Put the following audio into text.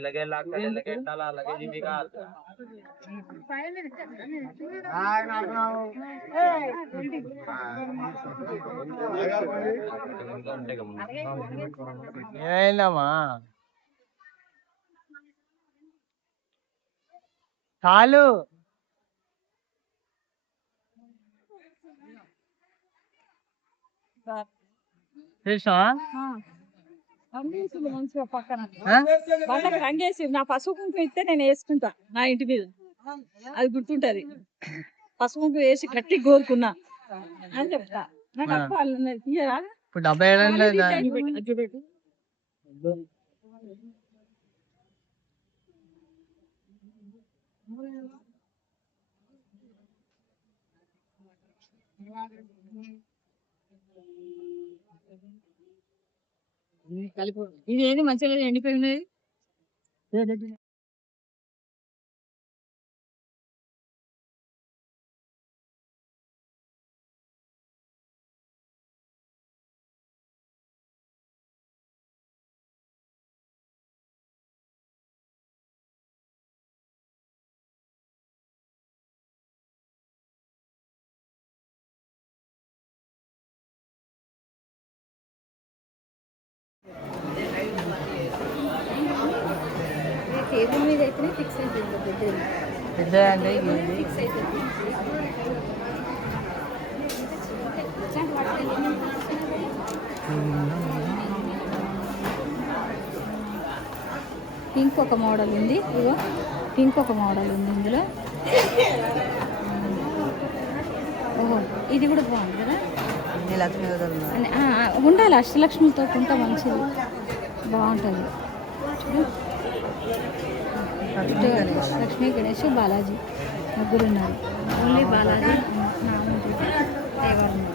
लगे ताला लगे जी बिगाड़ ఏమైందమ్మా చాలు మంచిగా పక్కన వాళ్ళకి రంగేసి నా పసుపు కుంకుమ ఇస్తే నేను వేసుకుంటా నా ఇంటి మీద అది గుర్తుంటది పసుపు కుంకుమ వేసి గట్టి కోరుకున్నా అని చెప్తా నాకు అప్పాలి తీయరా ఇప్పుడు 70 కలిపి ఇది ఏది మంచిగా ఎండిపోయినది టేబుల్ మీద అయితేనే ఫిక్స్ అయిపోయింది పెద్ద అంటే ఫిక్స్ అయిపోయింది పింక్ ఒక మోడల్ ఉంది ఇగో పింక్ ఒక మోడల్ ఉంది ఇందులో ఓహో ఇది కూడా బాగుంది కదా ఉండాలి అష్టలక్ష్మితో ఉంటే మంచిది బాగుంటుంది లక్ష్మీ గణేష్ బాలాజీ ముగ్గురు ఉన్నారు ఓన్లీ బాలాజీ దేవర్ ఉన్నారు